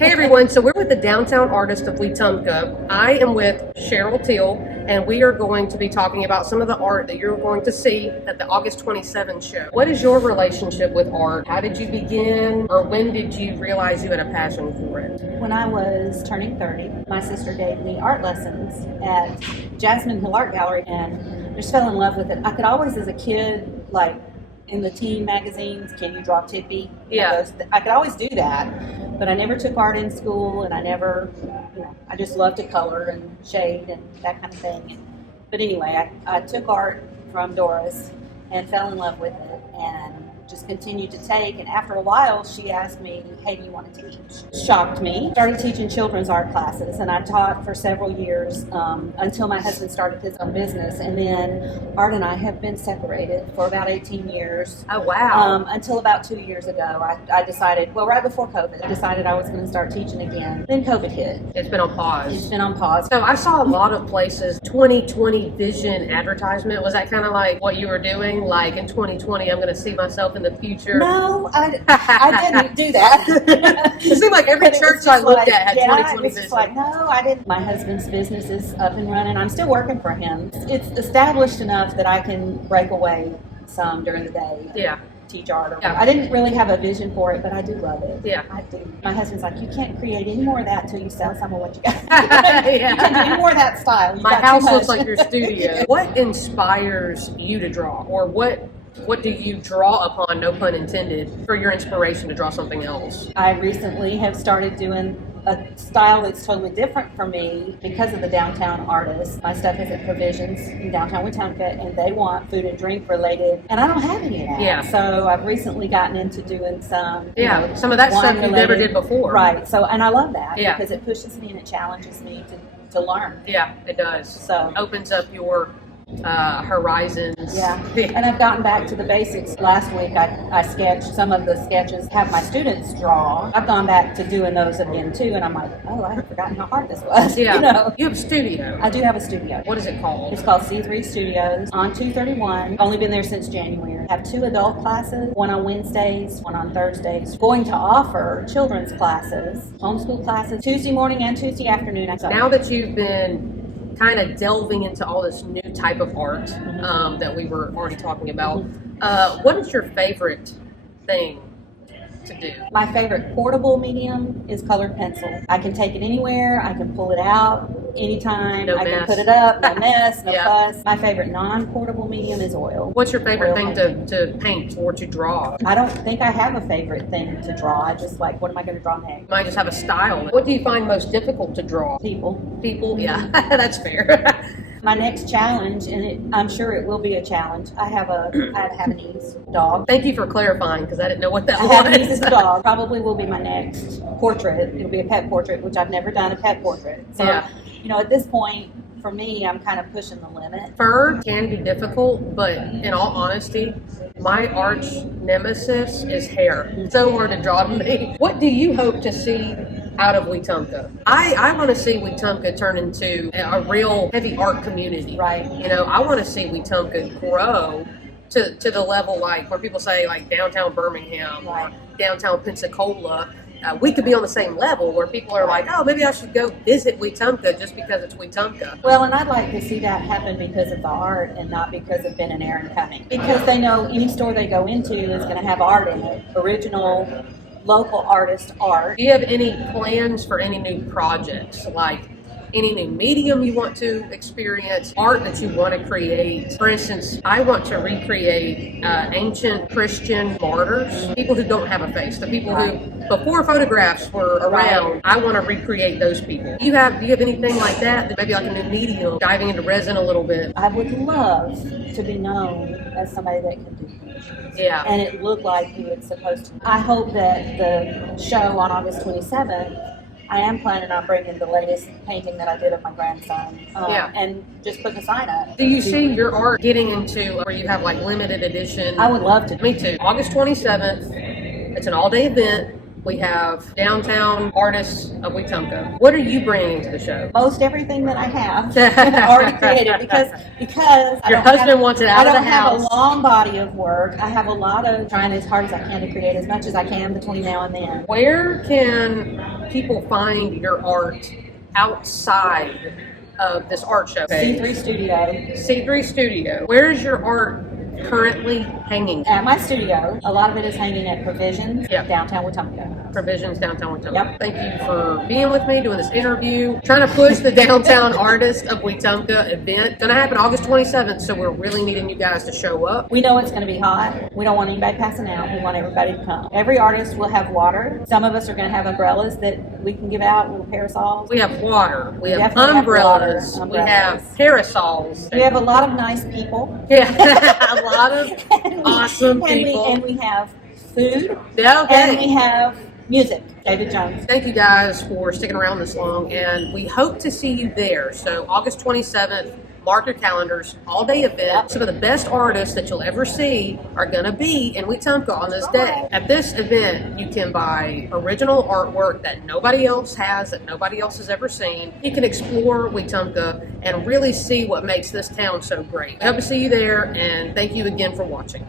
Hey everyone, so we're with the downtown artist of Wetumpka. I am with Cheryl Teel, and we are going to be talking about some of the art that you're going to see at the August 27 show. What is your relationship with art? How did you begin, or when did you realize you had a passion for it? When I was turning 30, my sister gave me art lessons at Jasmine Hill Art Gallery, and just fell in love with it. I could always, as a kid, like in the teen magazines, Can You Draw Tippy? Yeah. I could always do that, but I never took art in school, and I just loved to color and shade and that kind of thing. But anyway, I took art from Doris and fell in love with it, and just continued to take. And after a while, she asked me, hey, do you want to teach? Shocked me. Started teaching children's art classes, and I taught for several years until my husband started his own business. And then Art and I have been separated for about 18 years. Oh, wow. Until about 2 years ago, I decided, well, right before COVID, I decided I was going to start teaching again. Then COVID hit. It's been on pause. It's been on pause. So I saw a lot of places, 2020 vision advertisement. Was that kind of like what you were doing? Like in 2020, I'm going to see myself in the future? No, I didn't do that. It seemed like every church I looked at had 2020 it's vision. just like, no, I didn't. My husband's business is up and running. I'm still working for him. It's established enough that I can break away some during the day. Yeah. Teach art. Yeah. I didn't really have a vision for it, but I do love it. Yeah. I do. My husband's like, you can't create any more of that until you sell some of what you got. Yeah. You can't do any more of that style. You My got house too looks much. like your studio. What inspires you to draw? Or what do you draw upon, no pun intended, for your inspiration to draw something else? I recently have started doing a style that's totally different for me because of the downtown artists. My stuff is at Provisions in downtown Wetumpka, and they want food and drink related, and I don't have any of that. Yeah. So I've recently gotten into doing some Some of that stuff you never wine-related- did before. Right. So, and I love that Yeah. because it pushes me and it challenges me to learn. Yeah, it does. So Opens up your horizons. yeah, and I've gotten back to the basics. Last week I sketched some of the sketches, have my students draw. I've gone back to doing those again too, and I'm like, oh, I had forgotten how hard this was. Yeah. You know, You have a studio. I do have a studio. What is it called? It's called C3 Studios on 231. Only been there since January. I have 2 adult classes, one on Wednesdays, one on Thursdays. Going to offer children's classes, homeschool classes, Tuesday morning and Tuesday afternoon. Now that you've been kind of delving into all this new type of art that we were already talking about, what is your favorite thing to do? My favorite portable medium is colored pencil. I can take it anywhere. I can pull it out anytime. No I mess. can put it up. No mess, no Yeah. fuss. My favorite non-portable medium is oil. What's your favorite Oil thing painting. to paint or to draw? I don't think I have a favorite thing to draw. I just like, what am I going to draw next? You might just have a style. What do you find most difficult to draw? People. People? Yeah, that's fair. My next challenge, and I'm sure it will be a challenge, I have a Havanese dog. Thank you for clarifying, because I didn't know what that A Havanese was. dog probably will be my next portrait. It'll be a pet portrait, which I've never done a pet portrait. So, Yeah. at this point, for me, I'm kind of pushing the limit. Fur can be difficult, but in all honesty, my arch nemesis is hair. It's so hard to draw to me. What do you hope to see out of Wetumpka? I want to see Wetumpka turn into a real heavy art community. Right. I want to see Wetumpka grow to the level like where people say like downtown Birmingham or downtown Pensacola. We could be on the same level where people are like, oh, maybe I should go visit Wetumpka just because it's Wetumpka. Well, and I'd like to see that happen because of the art and not because of Ben and Aaron coming. Because they know any store they go into is going to have art in it, original, local artist art. Do you have any plans for any new projects, like any new medium you want to experience, art that you want to create? For instance, I want to recreate ancient Christian martyrs, people who don't have a face, the people who, before photographs were around, I want to recreate those people. Do you have anything like that? Maybe like a new medium, diving into resin a little bit? I would love to be known as somebody that can do commissions. Yeah. And it looked like who it's supposed to. I hope that the show on August 27th, I am planning on bringing the latest painting that I did of my grandson and just putting a sign up. Do you see your art getting into where you have like limited edition? I would love to. Me too. August 27th. It's an all-day event. We have downtown artists of Wetumpka. What are you bringing to the show? Most everything that I have already created because Your husband wants it out of the house. I don't have a long body of work. I have a lot of trying as hard as I can to create as much as I can between now and then. Where can people find your art outside of this art show? C3 Studio. C3 Studio. Where is your art currently hanging? At my studio. A lot of it is hanging at Provisions, downtown Wetumpka. Provisions, downtown Wetumpka. Yep. Thank you for being with me, doing this interview, trying to push the Downtown Artist of Wetumpka event. It's going to happen August 27th, so we're really needing you guys to show up. We know it's going to be hot. We don't want anybody passing out. We want everybody to come. Every artist will have water. Some of us are going to have umbrellas that we can give out, little parasols. We have water. We have definitely umbrellas. have We have parasols. We have a lot of nice people. Yeah, a lot of awesome people. And we have food. Yeah, okay. And we have music. David Jones. Thank you guys for sticking around this long, and we hope to see you there. So August 27th, mark your calendars, all-day event. Yep. Some of the best artists that you'll ever see are going to be in Wetumpka on this day. At this event, you can buy original artwork that nobody else has, that nobody else has ever seen. You can explore Wetumpka and really see what makes this town so great. We hope to see you there, and thank you again for watching.